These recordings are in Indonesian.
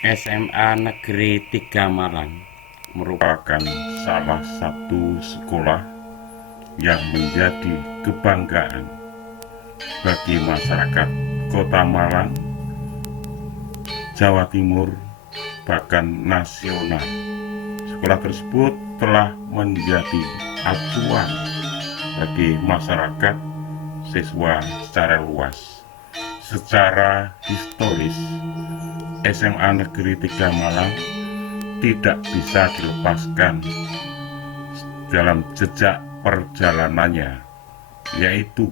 SMA Negeri 3 Malang merupakan salah satu sekolah yang menjadi kebanggaan bagi masyarakat Kota Malang, Jawa Timur, bahkan nasional. Sekolah tersebut telah menjadi acuan bagi masyarakat siswa secara luas. Secara historis, SMA Negeri 3 Malang tidak bisa dilepaskan dalam jejak perjalanannya, yaitu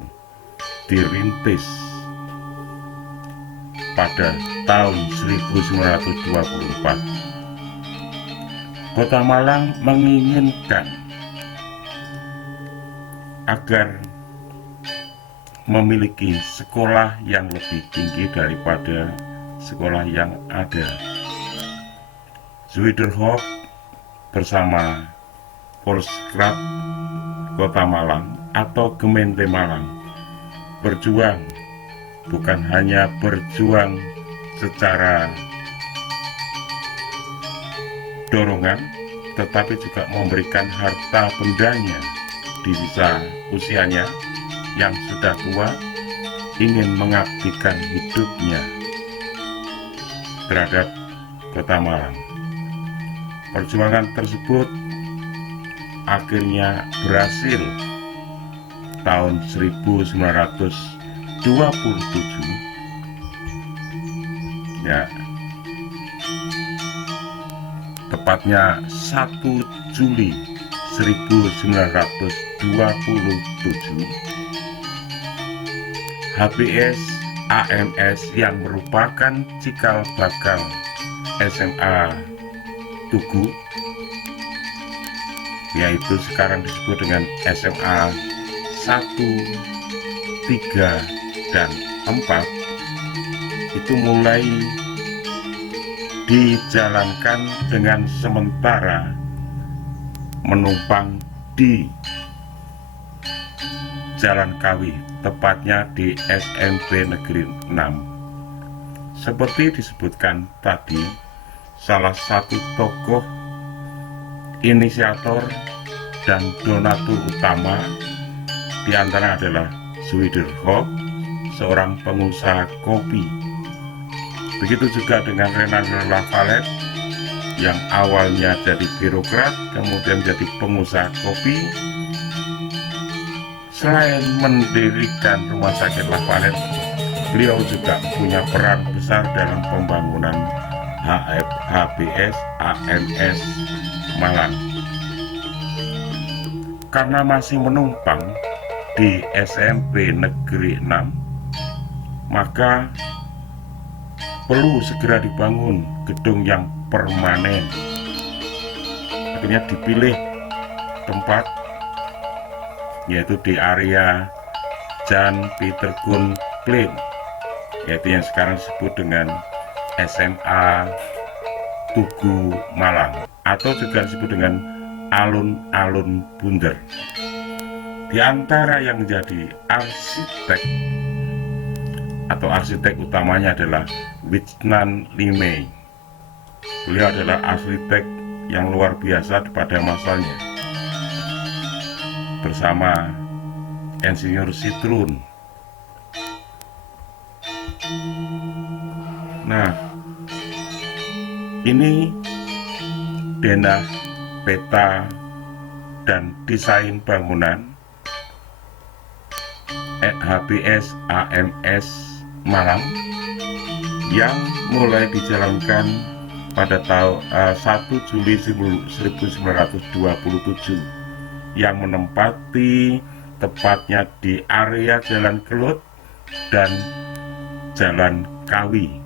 dirintis pada tahun 1924. Kota Malang menginginkan agar memiliki sekolah yang lebih tinggi daripada sekolah yang ada. Zwiderhof bersama Volkskrant Kota Malang atau Gemeente Malang berjuang, bukan hanya berjuang secara dorongan, tetapi juga memberikan harta bendanya di sisa usianya yang sudah tua, ingin mengabdikan hidupnya terhadap Kota Malang. Perjuangan tersebut akhirnya berhasil. Tahun 1927 ya, tepatnya 1 Juli 1927, HBS AMS yang merupakan cikal bakal SMA Tugu, yaitu sekarang disebut dengan SMA 1, 3, dan 4, itu mulai dijalankan dengan sementara menumpang di Jalan Kawi, tepatnya di SMP Negeri 6. Seperti disebutkan tadi, salah satu tokoh inisiator dan donatur utama di antara adalah Zwiderhof, seorang pengusaha kopi. Begitu juga dengan Renan Lavalet yang awalnya jadi birokrat, kemudian jadi pengusaha kopi. Selain mendirikan rumah sakit Lavalet, beliau juga punya peran besar dalam pembangunan HBS AMS Malang. Karena masih menumpang di SMP Negeri 6, maka perlu segera dibangun gedung yang permanen. Akhirnya dipilih tempat, yaitu di area Jan Pieterkoen Plein, yaitu yang sekarang disebut dengan SMA Tugu Malang, atau juga disebut dengan Alun-Alun Bunder. Di antara yang menjadi arsitek atau arsitek utamanya adalah Wijnand Limay. Beliau adalah arsitek yang luar biasa pada masanya, bersama Insinyur Citroen. Nah, ini denah, peta, dan desain bangunan HBS AMS Malang yang mulai dijalankan pada tahun 1 Juli 1927, yang menempati tepatnya di area Jalan Kelut dan Jalan Kawi,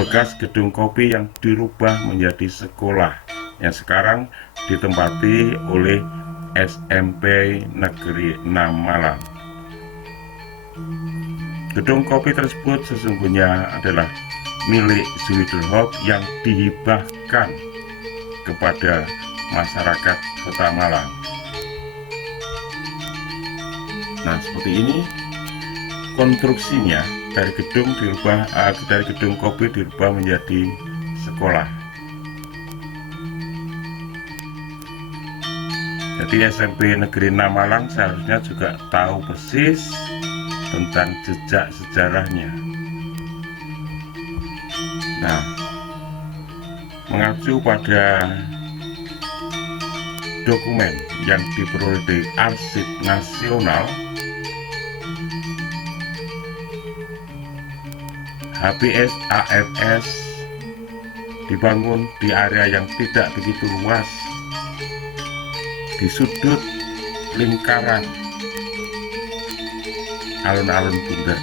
bekas gedung kopi yang dirubah menjadi sekolah yang sekarang ditempati oleh SMP Negeri 6 Malang. Gedung kopi tersebut sesungguhnya adalah milik Zwiderhof yang dihibahkan kepada masyarakat Kota Malang. Nah, seperti ini konstruksinya. Dari gedung kopi dirubah menjadi sekolah. Jadi SMP Negeri 6 Malang seharusnya juga tahu persis tentang jejak sejarahnya. Nah, mengacu pada dokumen yang diperoleh dari Arsip Nasional, HBS AMS dibangun di area yang tidak begitu luas, di sudut lingkaran alun-alun Bundar.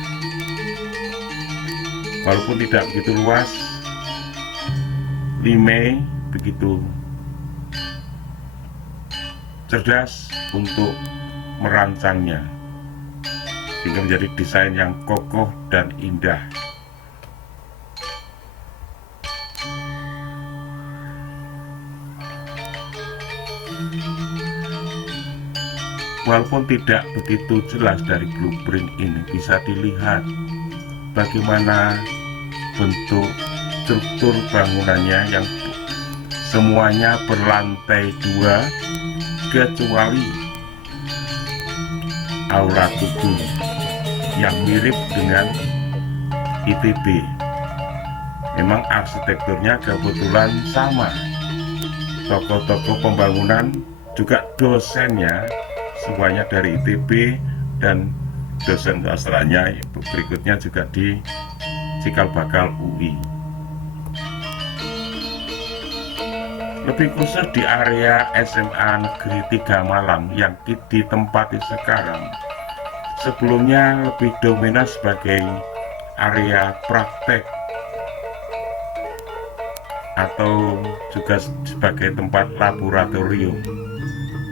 Walaupun tidak begitu luas, Lime begitu cerdas untuk merancangnya sehingga menjadi desain yang kokoh dan indah. Walaupun tidak begitu jelas dari blueprint ini, bisa dilihat bagaimana bentuk struktur bangunannya yang semuanya berlantai 2 kecuali aula tubuh yang mirip dengan ITB. Memang arsitekturnya kebetulan sama. Tokoh-tokoh pembangunan juga dosennya semuanya dari ITB, dan dosen sastranya berikutnya juga di Cikal Bakal UI. Lebih khusus di area SMA Negeri 3 Malang yang ditempati sekarang, sebelumnya lebih dominan sebagai area praktek atau juga sebagai tempat laboratorium,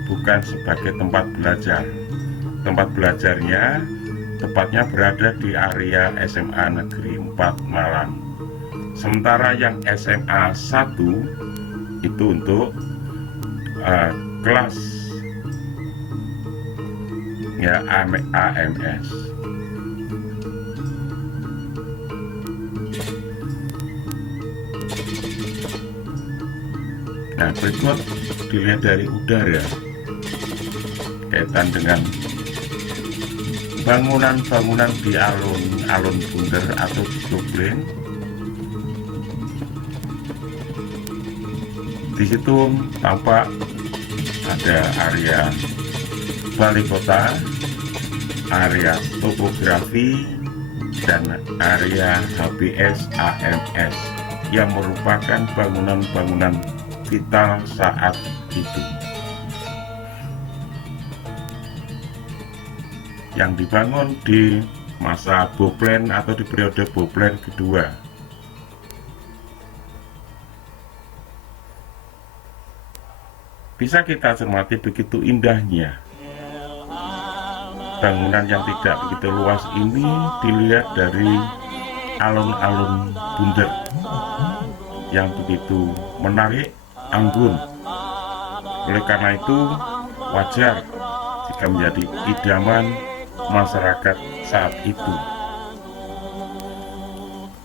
bukan sebagai tempat belajar. Tempat belajarnya tepatnya berada di area SMA Negeri 4 Malang. Sementara yang SMA 1 itu untuk kelas ya AMS. Nah, berikut dilihat dari udara kaitan dengan bangunan-bangunan di alun-alun Bundar atau Joglen. Di situ tampak ada area balai kota, area topografi, dan area HBS AMS yang merupakan bangunan-bangunan vital saat itu, yang dibangun di masa Boplen atau di periode Boplen kedua. Bisa kita cermati begitu indahnya bangunan yang tidak begitu luas ini dilihat dari alun-alun Bundar yang begitu menarik, anggun. Oleh karena itu wajar jika menjadi idaman masyarakat saat itu.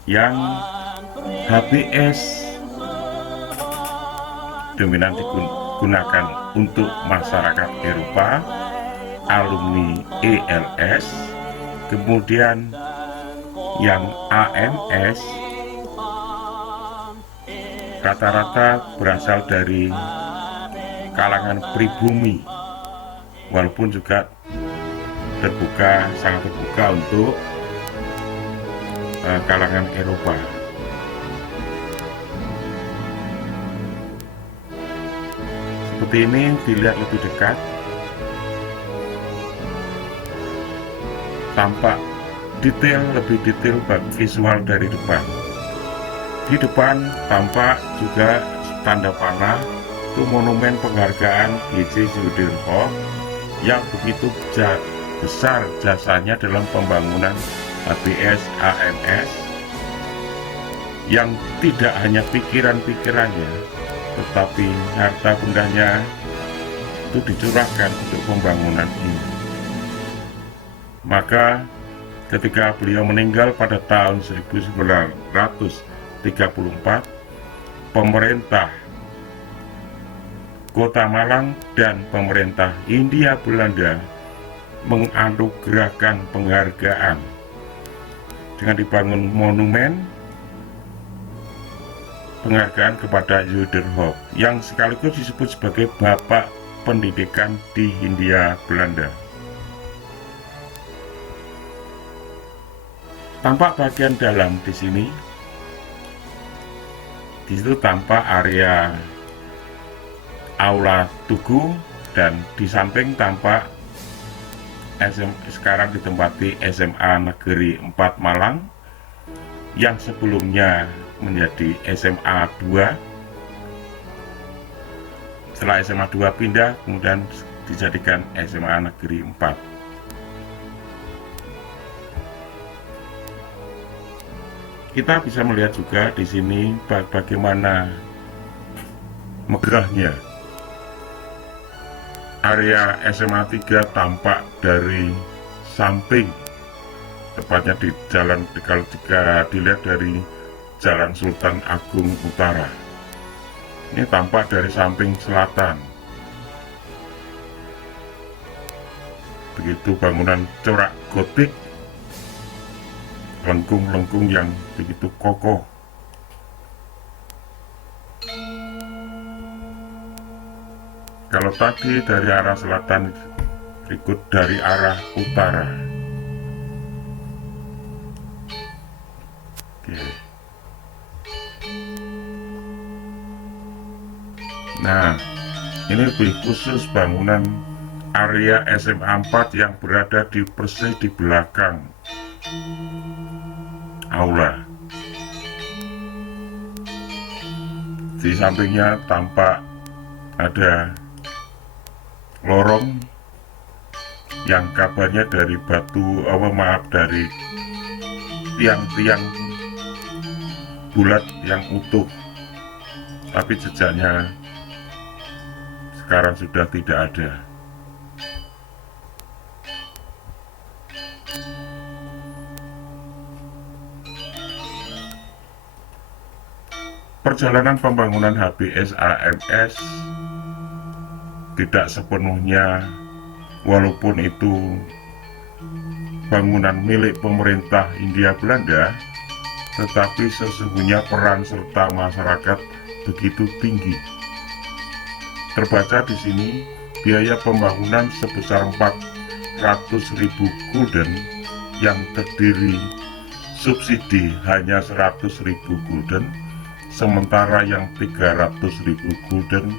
Yang HBS dominan digunakan untuk masyarakat Eropa, alumni ELS, kemudian yang AMS rata-rata berasal dari kalangan pribumi, walaupun juga sangat terbuka untuk kalangan Eropa. Seperti ini dilihat lebih dekat, tampak lebih detail visual dari depan. Di depan tampak juga tanda panah itu monumen penghargaan G.J. Sudirman yang begitu besar jasanya dalam pembangunan HBS AMS, yang tidak hanya pikiran-pikirannya tetapi harta bendanya itu dicurahkan untuk pembangunan ini. Maka ketika beliau meninggal pada tahun 1934, pemerintah Kota Malang dan pemerintah Hindia Belanda menganugerahkan penghargaan dengan dibangun monumen penghargaan kepada Zuiderhout yang sekaligus disebut sebagai Bapak Pendidikan di Hindia Belanda. Tampak bagian dalam di sini. Di situ tampak area Aula Tugu dan di samping tampak sekarang ditempati SMA Negeri 4 Malang yang sebelumnya menjadi SMA 2. Setelah SMA 2 pindah kemudian dijadikan SMA Negeri 4. Kita bisa melihat juga di sini bagaimana megahnya area SMA 3 tampak dari samping, tepatnya di jalan, kalau dilihat dari Jalan Sultan Agung Utara. Ini tampak dari samping selatan. Begitu bangunan corak gotik, lengkung-lengkung yang begitu kokoh. Kalau tadi dari arah selatan, berikut dari arah utara. Oke. Nah, ini lebih khusus bangunan area SMA 4 yang berada persis di belakang aula. Di sampingnya tampak ada lorong yang kabarnya dari dari tiang-tiang bulat yang utuh, tapi jejaknya sekarang sudah tidak ada. Perjalanan pembangunan HBS AMS tidak sepenuhnya, walaupun itu bangunan milik pemerintah Hindia Belanda, tetapi sesungguhnya peran serta masyarakat begitu tinggi. Terbaca di sini biaya pembangunan sebesar 400.000 gulden yang terdiri subsidi hanya 100.000 gulden, sementara yang 300.000 gulden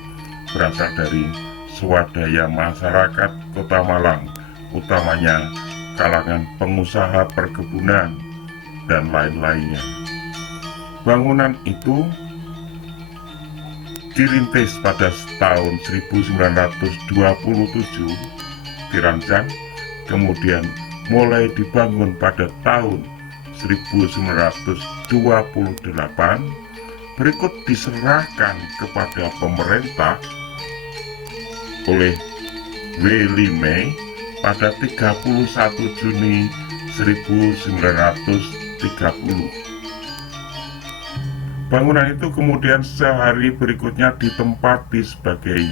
berasal dari swadaya masyarakat Kota Malang, utamanya kalangan pengusaha perkebunan dan lain-lainnya. Bangunan itu dirintis pada tahun 1927, dirancang, kemudian mulai dibangun pada tahun 1928, berikut diserahkan kepada pemerintah oleh Willy May pada 31 Juni 1930. Bangunan itu kemudian sehari berikutnya ditempati sebagai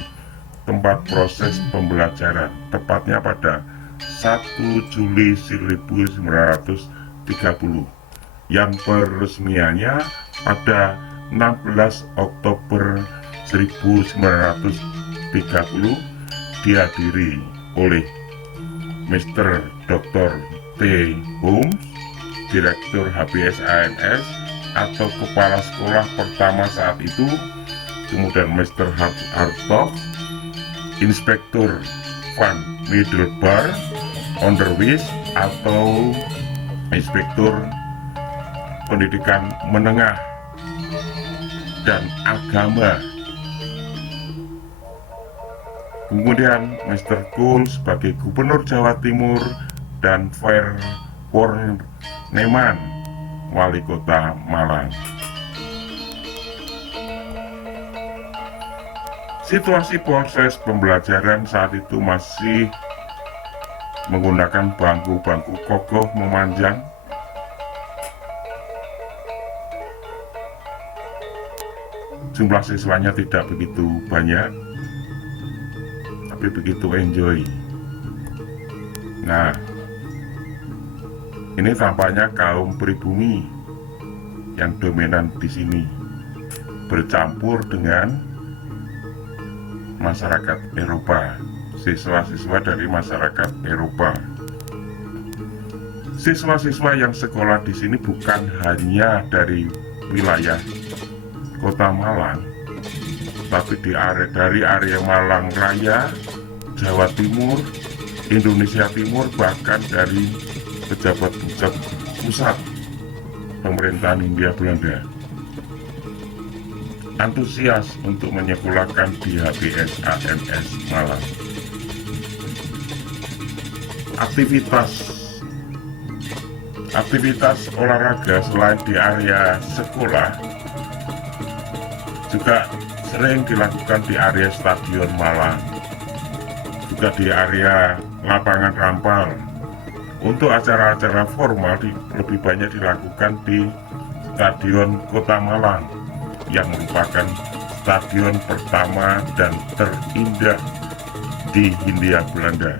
tempat proses pembelajaran, tepatnya pada 1 Juli 1930, yang peresmiannya pada 16 Oktober 1930 dihadiri oleh Mr. Dr. T. Holmes, Direktur HBS AMS atau kepala sekolah pertama saat itu, kemudian Mr. Hartog, Inspektur Van Middelbar, Onderwijs atau Inspektur Pendidikan Menengah dan Agama. Kemudian Mr. Kool sebagai Gubernur Jawa Timur dan Verworneman, Wali Kota Malang. Situasi proses pembelajaran saat itu masih menggunakan bangku-bangku kokoh memanjang. jumlah siswanya tidak begitu banyak, tapi begitu enjoy. Nah, ini tampaknya kaum pribumi yang dominan di sini bercampur dengan masyarakat Eropa, siswa-siswa dari masyarakat Eropa. Siswa-siswa yang sekolah di sini bukan hanya dari wilayah Kota Malang, tapi dari area Malang Raya, Jawa Timur, Indonesia Timur, bahkan dari pejabat pusat pemerintahan Hindia Belanda antusias untuk menyekolahkan di HBS AMS Malang. Aktivitas olahraga selain di area sekolah juga sering dilakukan di area Stadion Malang, juga di area lapangan Rampal. Untuk acara-acara formal lebih banyak dilakukan di Stadion Kota Malang yang merupakan stadion pertama dan terindah di Hindia Belanda.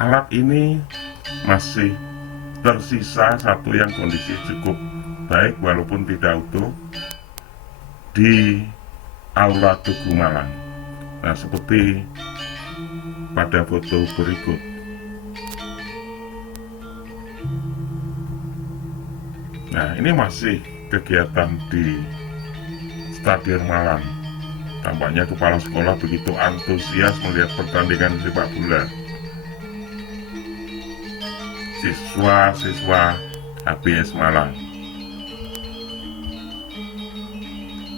Alat ini masih tersisa satu yang kondisi cukup baik walaupun tidak utuh di Aula Tugu Malang. Nah, seperti pada foto berikut. Nah, ini masih kegiatan di Stadion Malang. Tampaknya kepala sekolah begitu antusias melihat pertandingan sepak bola. Siswa-siswa HBS Malang.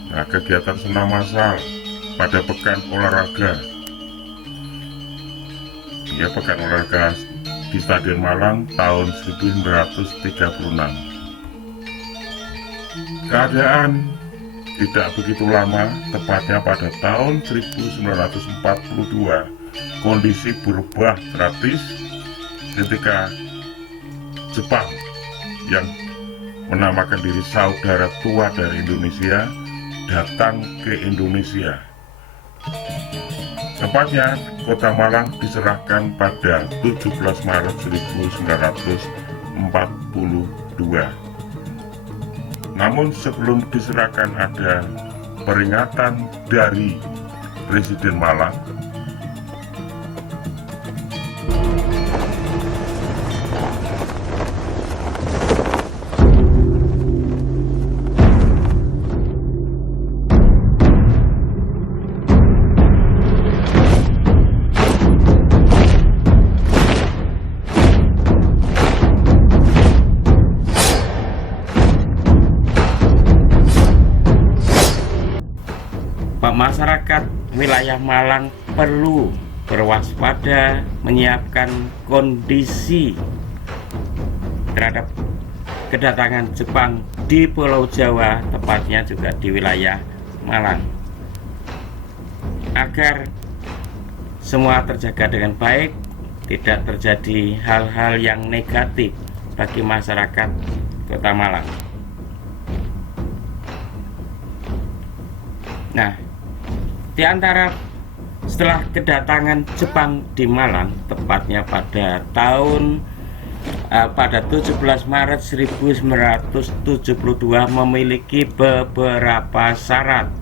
Nah, kegiatan senam massal pada pekan olahraga. Ya, pekan olahraga di Stadion Malang tahun 1936. Keadaan tidak begitu lama, tepatnya pada tahun 1942, kondisi berubah drastis ketika Jepang yang menamakan diri saudara tua dari Indonesia datang ke Indonesia. Tepatnya Kota Malang diserahkan pada 17 Maret 1942. Namun sebelum diserahkan ada peringatan dari Presiden Malang. Masyarakat wilayah Malang perlu berwaspada, menyiapkan kondisi terhadap kedatangan Jepang di Pulau Jawa, tepatnya juga di wilayah Malang, agar semua terjaga dengan baik, tidak terjadi hal-hal yang negatif bagi masyarakat Kota Malang. Nah, di antara setelah kedatangan Jepang di Malang, tepatnya pada 17 Maret 1972, memiliki beberapa syarat.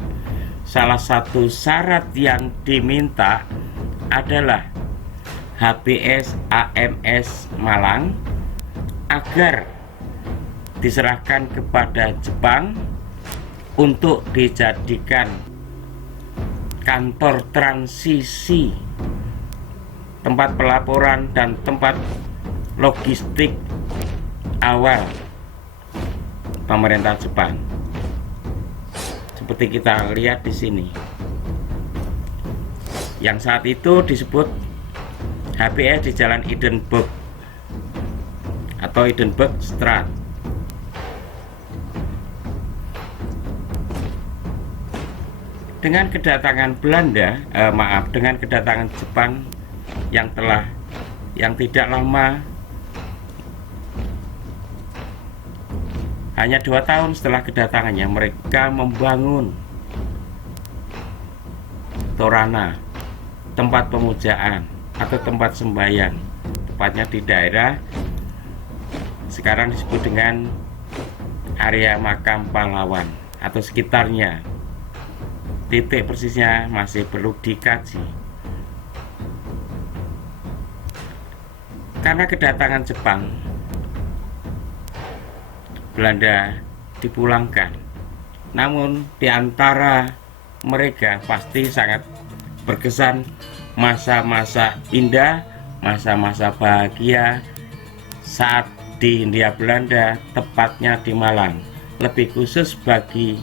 Salah satu syarat yang diminta adalah HBS AMS Malang agar diserahkan kepada Jepang untuk dijadikan kantor transisi, tempat pelaporan dan tempat logistik awal pemerintah Jepang. Seperti kita lihat di sini, yang saat itu disebut HBS di Jalan Edinburgh atau Edinburgh Straat. Dengan kedatangan dengan kedatangan Jepang yang tidak lama Hanya 2 tahun setelah kedatangannya, mereka membangun Torana, tempat pemujaan atau tempat sembahyang, tepatnya di daerah sekarang disebut dengan area makam pahlawan atau sekitarnya. Titik persisnya masih perlu dikaji. Karena kedatangan Jepang, Belanda dipulangkan. Namun di antara mereka pasti sangat berkesan masa-masa indah, masa-masa bahagia saat di Hindia Belanda, tepatnya di Malang. Lebih khusus bagi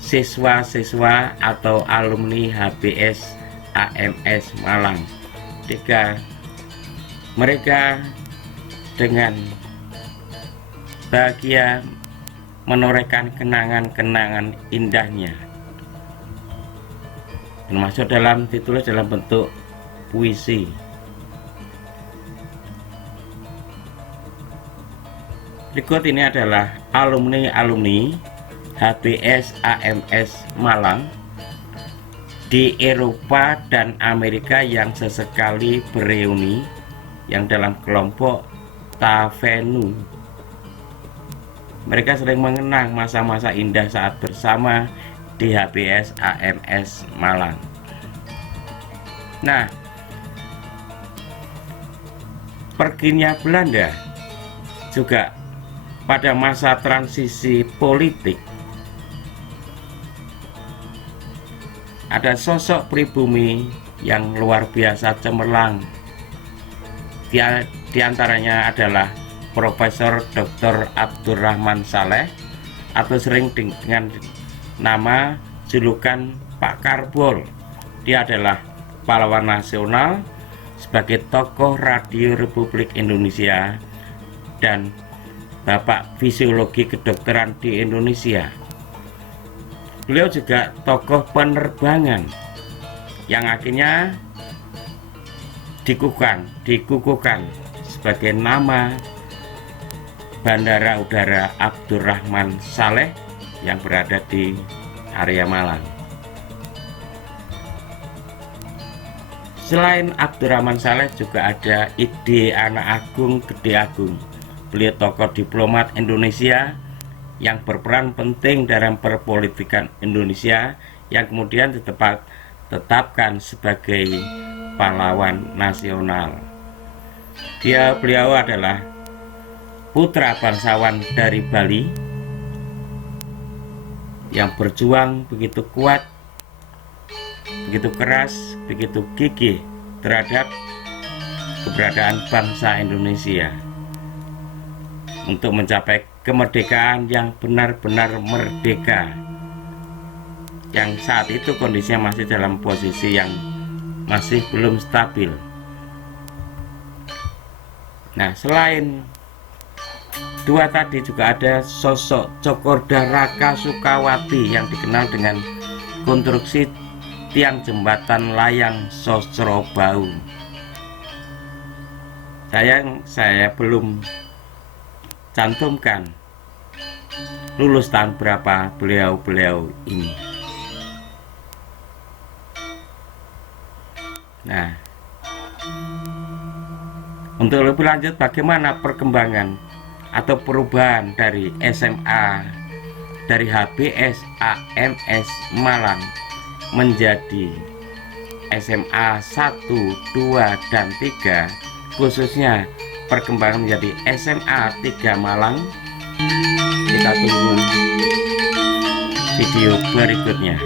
siswa-siswa atau alumni HBS AMS Malang. Ketika mereka dengan bahagia menorehkan kenangan-kenangan indahnya, termasuk ditulis dalam bentuk puisi. Berikut ini adalah alumni HBS AMS Malang di Eropa dan Amerika yang sesekali bereuni, yang dalam kelompok Tavenu. Mereka sering mengenang masa-masa indah saat bersama di HBS AMS Malang. Nah, perginya Belanda juga pada masa transisi politik. Ada sosok pribumi yang luar biasa cemerlang. Di antaranya adalah Profesor Dr. Abdurrahman Saleh, atau sering dengan nama julukan Pak Karbol. Dia adalah pahlawan nasional sebagai tokoh radio Republik Indonesia dan Bapak Fisiologi Kedokteran di Indonesia. Beliau juga tokoh penerbangan yang akhirnya dikukuhkan sebagai nama Bandara Udara Abdurrahman Saleh yang berada di area Malang. Selain Abdurrahman Saleh juga ada Ide Anak Agung Gede Agung. Beliau tokoh diplomat Indonesia yang berperan penting dalam perpolitikan Indonesia, yang kemudian ditetapkan sebagai pahlawan nasional. Beliau adalah putra bangsawan dari Bali yang berjuang begitu kuat, begitu keras, begitu gigih terhadap keberadaan bangsa Indonesia untuk mencapai kemerdekaan yang benar-benar merdeka, yang saat itu kondisinya masih dalam posisi yang masih belum stabil. Nah, selain dua tadi juga ada sosok Cokorda Raka Sukawati yang dikenal dengan konstruksi tiang jembatan layang Sosro Bau. Sayang saya belum cantumkan lulus tahun berapa beliau ini. Nah, untuk lebih lanjut bagaimana perkembangan atau perubahan dari SMA, dari HBS AMS Malang menjadi SMA 1, 2, dan 3, khususnya perkembangan menjadi SMA 3 Malang, kita tunggu video berikutnya.